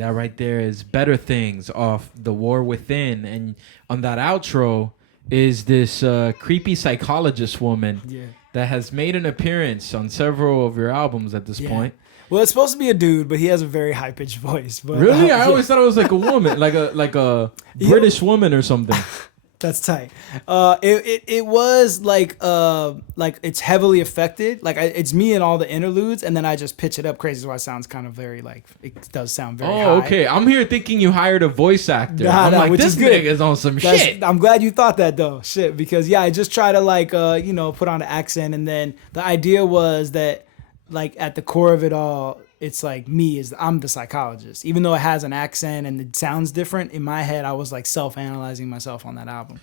that right there is Better Things off The War Within. And on that outro is this creepy psychologist woman that has made an appearance on several of your albums at this point. Well, it's supposed to be a dude, but he has a very high-pitched voice. But, really? I always thought it was like a woman, like a British woman or something. That's tight. It was like it's heavily affected. Like it's me and all the interludes, and then I just pitch it up crazy. So it sounds kind of very like it does sound very. high. Okay. I'm here thinking you hired a voice actor. I'm like, this nigga's on some shit. I'm glad you thought that though. Shit, because I just try to like put on an accent, and then the idea was that like at the core of it all, it's like I'm the psychologist. Even though it has an accent and it sounds different, in my head I was like self-analyzing myself on that album.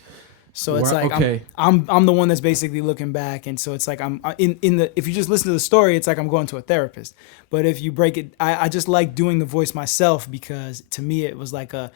So it's like I'm the one that's basically looking back, and so it's like I'm in the, if you just listen to the story, it's like I'm going to a therapist. But if you break it, I just like doing the voice myself, because to me it was like a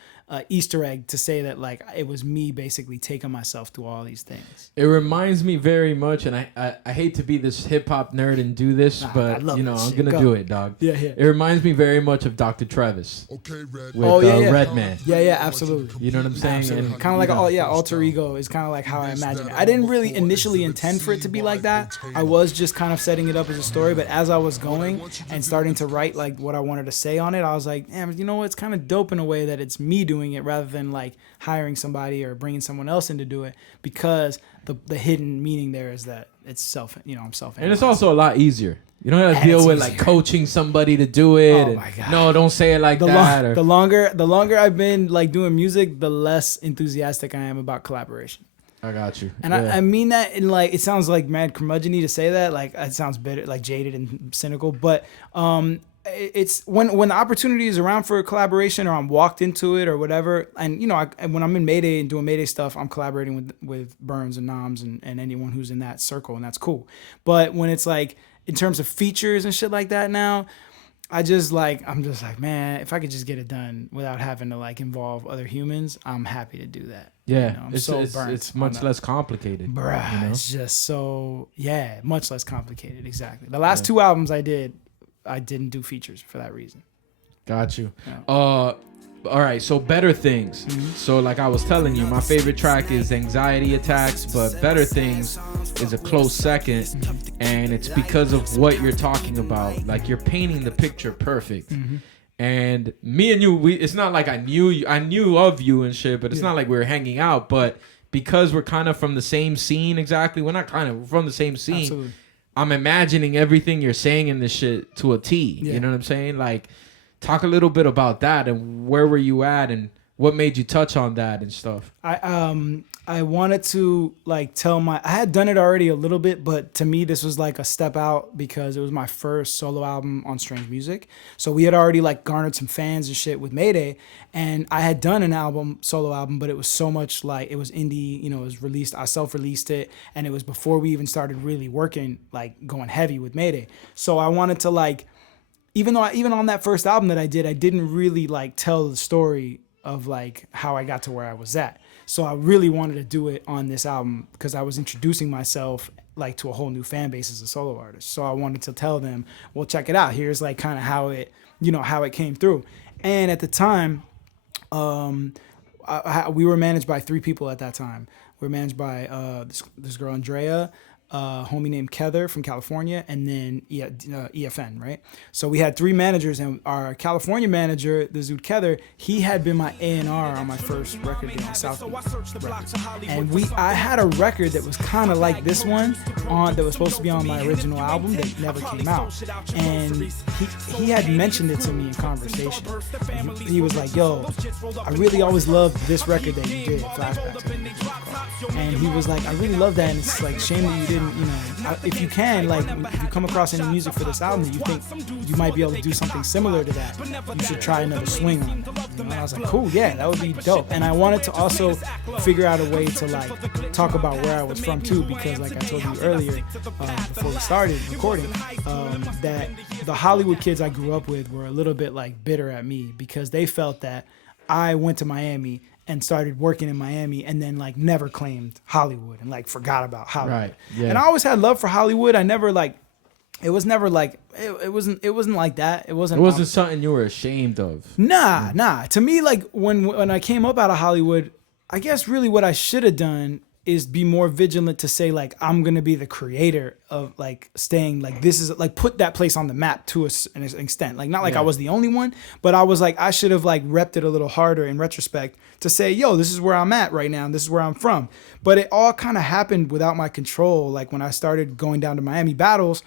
Easter egg to say that like it was me basically taking myself through all these things. It reminds me very much, and I hate to be this hip hop nerd and do this, but I'm gonna do it, dog. Yeah. It reminds me very much of Dr. Travis. Okay, Red. With Redman. Yeah, absolutely. You know what I'm saying? Absolutely. Kind of like alter ego is kind of like how I imagine it. I didn't really initially intend for it to be like that. I was just kind of setting it up as a story, but as I was going and starting to write like what I wanted to say on it, I was like, damn, you know what? It's kind of dope in a way that it's me doing it rather than like hiring somebody or bringing someone else in to do it, because the hidden meaning there is that it's I'm self. And it's also a lot easier. You don't have to deal with like coaching somebody to do it. Oh my God. No, don't say it like that. The longer I've been like doing music, the less enthusiastic I am about collaboration. I got you. And I mean that in like, it sounds like mad curmudgeon-y to say that. Like it sounds bitter, like jaded and cynical. But it's when the opportunity is around for a collaboration, or I'm walked into it or whatever. And when I'm in Mayday and doing Mayday stuff, I'm collaborating with Burns and Noms and anyone who's in that circle, and that's cool. But when it's like in terms of features and shit like that now, I'm just like, man, if I could just get it done without having to like involve other humans, I'm happy to do that. Yeah, burnt. It's much less complicated. Bruh, it's just much less complicated. Exactly. The last two albums I didn't do features for that reason. Got you. Yeah. All right, so Better Things. Mm-hmm. So like I was telling you, my favorite track is Anxiety Attacks, but Better Things is a close second, and it's because of what you're talking about. Like you're painting the picture perfect. Mm-hmm. And me and you, it's not like I knew of you and shit, but it's not like we were hanging out. But because we're kind of from the same scene, exactly, we're from the same scene. Absolutely. I'm imagining everything you're saying in this shit to a T. Yeah. You know what I'm saying? Like, talk a little bit about that, and where were you at, and what made you touch on that and stuff. I wanted to like I had done it already a little bit, but to me this was like a step out because it was my first solo album on Strange Music. So we had already like garnered some fans and shit with Mayday, and I had done an solo album, but it was so much like, it was indie, it was released, I self-released it, and it was before we even started really working, like going heavy with Mayday. So I wanted to like, even on that first album that I didn't really like tell the story of like how I got to where I was at. So I really wanted to do it on this album because I was introducing myself like to a whole new fan base as a solo artist. So I wanted to tell them, well, check it out. Here's like kind of how it came through. And at the time, we were managed by 3 people at that time. We were managed by this girl, Andrea, a homie named Kether from California, and then EFN, right? So we had 3 managers, and our California manager, the dude Kether, he had been my A&R on my first record being South record. And I had a record that was kind of like this one that was supposed to be on my original album that never came out. And he had mentioned it to me in conversation. And he was like, yo, I really always loved this record that you did, Flashbacks. And he was like, I really love that, and it's like shame that you didn't, if you can, like, if you come across any music for this album that you think you might be able to do something similar to that, you should try another swing on it. And I was like, cool, yeah, that would be dope. And I wanted to also figure out a way to like talk about where I was from too, because like I told you earlier, before we started recording, that the Hollywood kids I grew up with were a little bit like bitter at me because they felt that I went to Miami and started working in Miami and then like never claimed Hollywood and like forgot about Hollywood. Right. Yeah. And I always had love for Hollywood. I never like It was never like it wasn't like that. It wasn't. It wasn't something you were ashamed of. Nah. To me, like when I came up out of Hollywood, I guess really what I should have done is be more vigilant to say like I'm gonna be the creator of like staying like this is like put that place on the map to an extent. Like not like I was the only one, but I was like I should have like repped it a little harder in retrospect to say, yo, this is where I'm at right now. And this is where I'm from. But it all kind of happened without my control. Like when I started going down to Miami battles,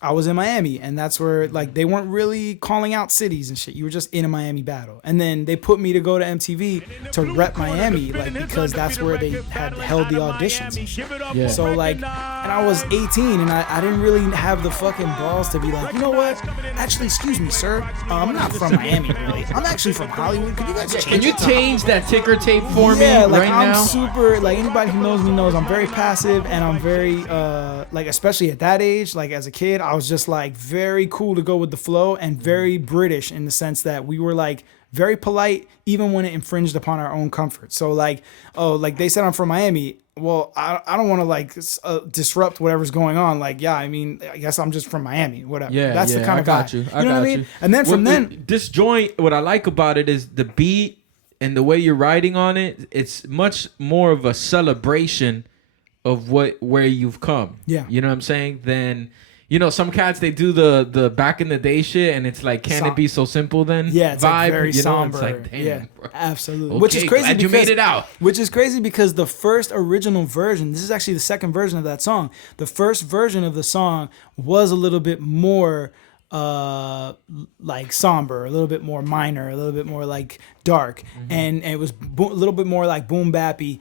I was in Miami, and that's where like they weren't really calling out cities and shit. You were just in a Miami battle, and then they put me to go to MTV to rep Miami, like because that's where they had held the auditions. Yeah. So like, and I was 18, and I didn't really have the fucking balls to be like, you know what? Actually, excuse me, sir, I'm not from Miami, really. I'm actually from Hollywood. Could you guys change? Can you change that ticker tape for me like, right I'm now? super like anybody who knows me knows I'm very passive, and I'm very like especially at that age, like as a kid. I was just like very cool to go with the flow and very British in the sense that we were like very polite even when it infringed upon our own comfort. So like, oh, like they said I'm from Miami. Well, I don't want to like disrupt whatever's going on. Like, yeah, I mean, I guess I'm just from Miami, whatever. Yeah, that's the kind of got guy. you. You know what I mean? You. And then from then, this joint, what I like about it is the beat and the way you're writing on it. It's much more of a celebration of where you've come. Yeah, you know what I'm saying? Than you know, some cats they do the back in the day shit, and it's like, can it be so simple then? Yeah, it's vibe, like very you know? somber. It's like, damn, yeah, bro. absolutely. Okay, which is crazy. Glad you made it out. Which is crazy because the first original version, this is actually the second version of that song. The first version of the song was a little bit more like somber, a little bit more minor, a little bit more like dark, and it was a little bit more like boom bappy,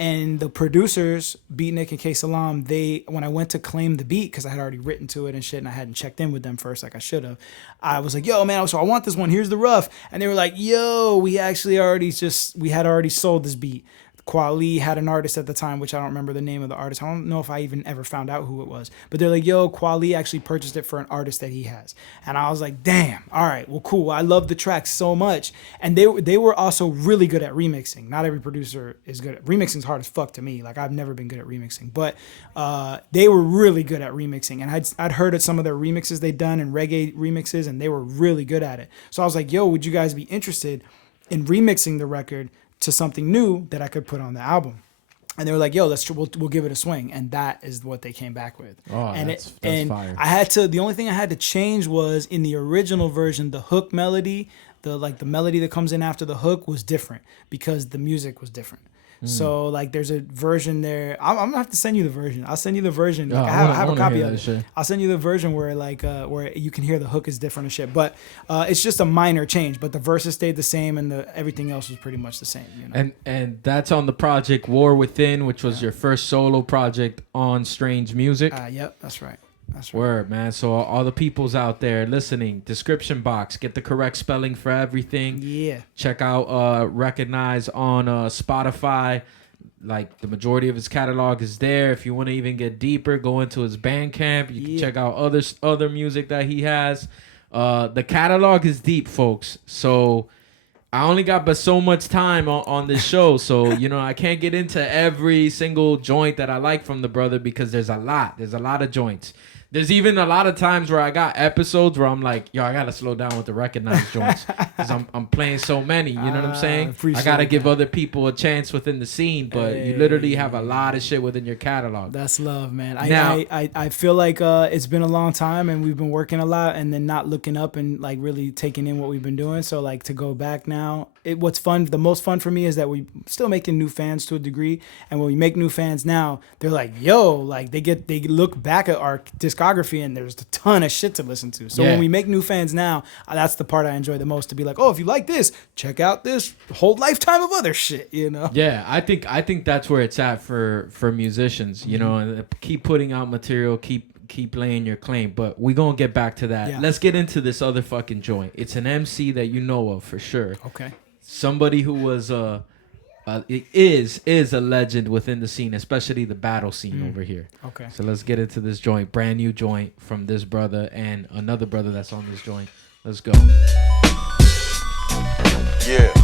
and the producers, Beatnik and K Salam, when I went to claim the beat, because I had already written to it and shit, and I hadn't checked in with them first like I should have, I was like, yo, man, so I want this one. Here's the rough. And they were like, yo, we had already sold this beat. Kweli had an artist at the time, which I don't remember the name of the artist. I don't know if I even ever found out who it was. But they're like, yo, Kweli actually purchased it for an artist that he has. And I was like, damn, all right, well, cool. I love the track so much. And they were also really good at remixing. Not every producer is good at remixing. Is hard as fuck to me. Like, I've never been good at remixing. But they were really good at remixing. And I'd heard of some of their remixes they'd done and reggae remixes, and they were really good at it. So I was like, yo, would you guys be interested in remixing the record to something new that I could put on the album? And they were like, yo, we'll give it a swing. And that is what they came back with. Oh, and that's fire. The only thing I had to change was in the original version, the hook melody, the melody that comes in after the hook was different because the music was different. So like there's a version there. I'm gonna have to send you the version. I'll send you the version. Like, I have a copy of it. Shit. I'll send you the version where like where you can hear the hook is different and shit. But it's just a minor change. But the verses stayed the same and everything else was pretty much the same. You know? And that's on the project War Within, which was your first solo project on Strange Music. Yep, that's right. That's right. Word, man. So all the peoples out there listening, description box, get the correct spelling for everything. Yeah. Check out Wrekonize on Spotify. Like the majority of his catalog is there. If you want to even get deeper, go into his Bandcamp. You can check out other music that he has. The catalog is deep, folks. So I only got but so much time on this show. So, you know, I can't get into every single joint that I like from the brother because there's a lot. There's a lot of joints. There's even a lot of times where I got episodes where I'm like, yo, I got to slow down with the recognized joints because I'm playing so many. You know what I'm saying? I got to give other people a chance within the scene, but you literally have a lot of shit within your catalog. That's love, man. I feel like it's been a long time and we've been working a lot and then not looking up and like really taking in what we've been doing. So like to go back now, the most fun for me is that we still making new fans to a degree. And when we make new fans now, they're like, yo, like they look back at our discography and there's a ton of shit to listen to. So when we make new fans now, that's the part I enjoy the most, to be like, oh, if you like this, check out this whole lifetime of other shit, you know? Yeah, I think that's where it's at for musicians, you know, and keep putting out material, keep laying your claim. But we gonna get back to that. Yeah. Let's get into this other fucking joint. It's an MC that you know of for sure. Okay. Somebody who was is a legend within the scene, especially the battle scene over here. Okay. So let's get into this joint, brand new joint from this brother and another brother that's on this joint. Let's go. Yeah.